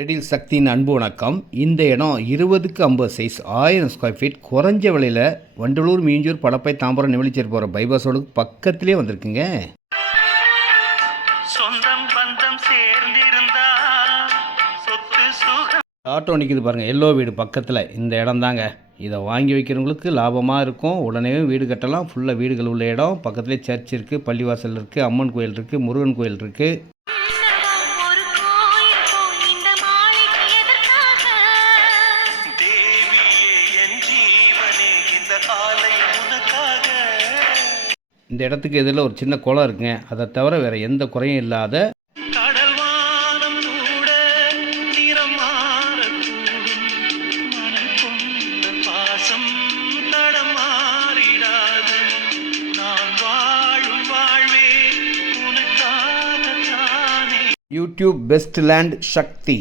ரெடில் சக்தியின் அன்பு வணக்கம். இந்த இடம் 20க்கு 50 சைஸ் 1000 ஸ்கொயர் ஃபீட் குறைஞ்ச விலையில் வண்டலூர், மீஞ்சூர், படப்பை, தாம்பரம், நெமிலிச்சேரி போகிற பைபாஸ் ரோடுக்கு பக்கத்திலே வந்திருக்குங்க. சொந்தம் பந்தம் சேர்ந்திருந்தா சொத்து சுகம். ஆட்டோ நிற்கிது பாருங்கள், எல்லோ வீடு பக்கத்தில் இந்த இடம் தாங்க. இதை வாங்கி வைக்கிறவங்களுக்கு லாபமாக இருக்கும். உடனே வீடு கட்டலாம். ஃபுல்லாக வீடுகள் உள்ள இடம். பக்கத்துலேயே சர்ச் இருக்குது, பள்ளிவாசல் இருக்குது, அம்மன் கோயில் இருக்குது, முருகன் கோயில் இருக்குது. இந்த இடத்துக்கு எதிரில் ஒரு சின்ன குளம் இருக்குங்க. அதை தவிர வேறு எந்த குறையும் இல்லாத யூடியூப் பெஸ்ட் லேண்ட் சக்தி.